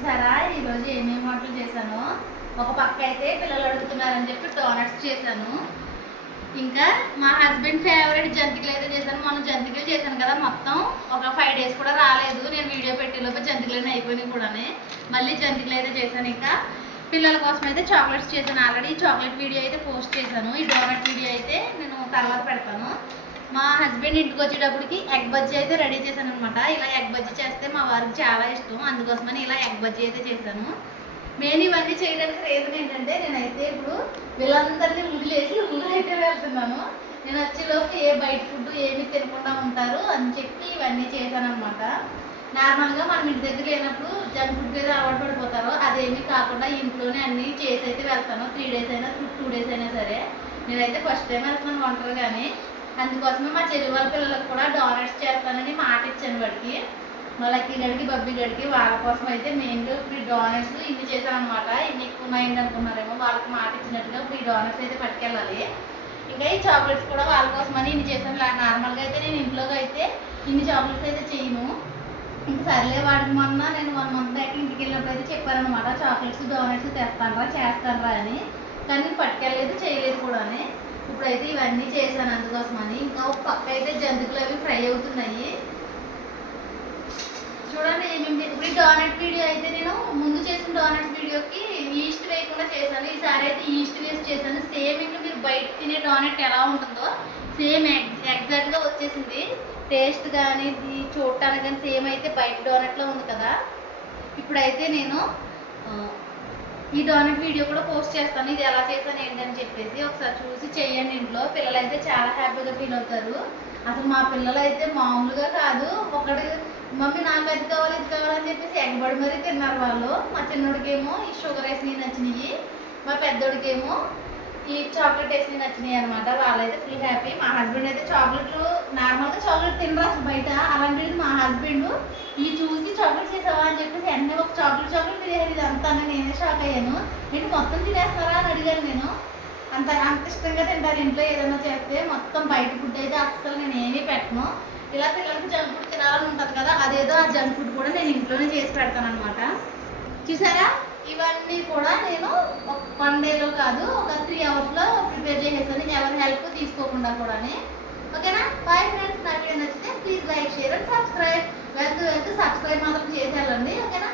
చూసారా ఈరోజు ఏమేమి వంటలు చేశాను. ఒక పక్క అయితే పిల్లలు అడుగుతున్నారని చెప్పి డోనట్స్ చేశాను. ఇంకా మా హస్బెండ్ ఫేవరెట్ జంతికలు అయితే చేశాను. మనం జంతికలు చేశాను కదా, మొత్తం ఒక 5 days కూడా రాలేదు. నేను వీడియో పెట్టేలోపు జంతికలు అయిపోయినాయి కూడా. మళ్ళీ జంతికలు అయితే చేశాను. ఇంకా పిల్లల కోసం అయితే చాక్లెట్స్ చేశాను. ఆల్రెడీ చాక్లెట్ వీడియో అయితే పోస్ట్ చేశాను. ఈ డోనట్ వీడియో అయితే నేను తర్వాత పెడతాను. మా హస్బెండ్ ఇంటికి వచ్చేటప్పటికి ఎగ్ బజ్జీ అయితే రెడీ చేశాను అనమాట. ఇలా ఎగ్ బజ్జీ చేస్తే మా వారికి చాలా ఇష్టం, అందుకోసమని ఇలా ఎగ్ బజ్జీ అయితే చేశాను. మెయిన్ ఇవన్నీ చేయడానికి రీజన్ ఏంటంటే, నేనైతే ఇప్పుడు వీళ్ళందరినీ వదిలేసి ఊరైతే వెళ్తున్నాను. నేను వచ్చేలోపు ఏ బయట ఫుడ్ ఏమి తినకుండా ఉంటారు అని చెప్పి ఇవన్నీ చేశాను అనమాట. నార్మల్గా మనం ఇంటి దగ్గర లేనప్పుడు జంక్ ఫుడ్ మీద అలవాటు పడిపోతారు. అదేమీ కాకుండా ఇంట్లోనే అన్నీ చేసి అయితే వెళ్తాను. 3 days అయినా 2 days అయినా సరే. నేనైతే ఫస్ట్ టైం వెళ్తున్నాను వంటలు. కానీ అందుకోసమే మా చెల్లి వాళ్ళ పిల్లలకు కూడా డోనట్స్ చేస్తానని మాట ఇచ్చాను వాడికి. మా లక్కీ గడికి బబ్బీ గడికి వాళ్ళ కోసం అయితే మెయిన్గా ఇప్పుడు ఈ డోనట్స్ ఇన్ని చేశాను అనమాట. ఇన్ని ఎక్కువ ఉన్నాయండి అనుకున్నారేమో, వాళ్ళకి మాట ఇచ్చినట్టుగా ఇప్పుడు ఈ డోనట్స్ అయితే పట్టుకెళ్ళాలి. ఇంకా ఈ చాక్లెట్స్ కూడా వాళ్ళ కోసమని ఇన్ని చేశాను. నార్మల్గా అయితే నేను ఇంట్లోకి అయితే ఇన్ని చాక్లెట్స్ అయితే చేయను. ఇంకా సర్లే వాడికి మొన్న నేను 1 month బ్యాక్ ఇంటికి వెళ్ళినప్పుడు అయితే చెప్పారనమాట, చాక్లెట్స్ డోనట్స్ చేస్తానరా అని. కానీ పట్టుకెళ్ళలేదు, చేయలేదు కూడా. ఇప్పుడైతే ఇవన్నీ చేశాను అందుకోసమని. ఇంకా ఒక పక్క అయితే జంతికలు అవి ఫ్రై అవుతున్నాయి చూడండి. ఇప్పుడు ఈ డోనట్ వీడియో అయితే నేను ముందు చేసిన డోనట్స్ వీడియోకి ఈస్ట్ వేయకుండా చేశాను. ఈసారి అయితే ఈస్ట్ వేసి చేశాను. సేమ్ ఇంకా మీరు బయట తినే డోనట్ ఎలా ఉంటుందో సేమ్ ఎగ్జాక్ట్గా వచ్చేసింది. టేస్ట్ కానీ చూడటానికి కానీ సేమ్ అయితే బయట డోనట్లో ఉంది కదా. ఇప్పుడైతే నేను ఈ డోనట్ వీడియో కూడా పోస్ట్ చేస్తాను, ఇది ఎలా చేశాను ఏంటని చెప్పేసి. ఒకసారి చూసి చేయండి ఇంట్లో. పిల్లలు అయితే చాలా హ్యాపీగా ఫీల్ అవుతారు. అసలు మా పిల్లలు అయితే మామూలుగా కాదు, ఒకటి మమ్మీ నాకు అది కావాలి ఇది కావాలని చెప్పేసి ఎగబడి మరీ తిన్నారు వాళ్ళు. మా చిన్నోడికేమో ఈ షుగర్ వేసినవి నచ్చినాయి, మా పెద్దోడికేమో ఈ చాక్లెట్ వేసినవి నచ్చినాయి అనమాట. వాళ్ళైతే ఫుల్ హ్యాపీ. మా హస్బెండ్ అయితే చాక్లెట్లు నార్మల్గా చాక్లెట్ తినరు అసలు బయట. అలాంటిది మా హస్బెండ్ ఈ చూసి చాక్లెట్ చేసావా అని చెప్పేసి అన్నీ ఒక చాక్లెట్ తినేది. ఇదంతా నేనే షాక్ అయ్యాను. ఏంటి మొత్తం తినేస్తారా అని అడిగాను నేను. అంత ఇష్టంగా తింటారు ఇంట్లో ఏదైనా చేస్తే. మొత్తం బయట ఫుడ్ అయితే అస్సలు నేను ఏమీ పెట్టను. ఇలా పిల్లలకి జంక్ ఫుడ్ తినాలని ఉంటుంది కదా, అదేదో ఆ జంక్ ఫుడ్ కూడా నేను ఇంట్లోనే చేసి పెడతాను అనమాట. చూసారా, ఇవన్నీ కూడా నేను 1 dayలో కాదు, ఒక 3 hours ప్రిపేర్ చేసేసాను, ఎవరి హెల్ప్ తీసుకోకుండా కూడా. ఓకేనా? Bye friends. నా వీడియో నచ్చితే please like, share and subscribe. వెళ్తూ సబ్స్క్రైబ్ మాత్రం చేసేయాలండి. ఓకేనా?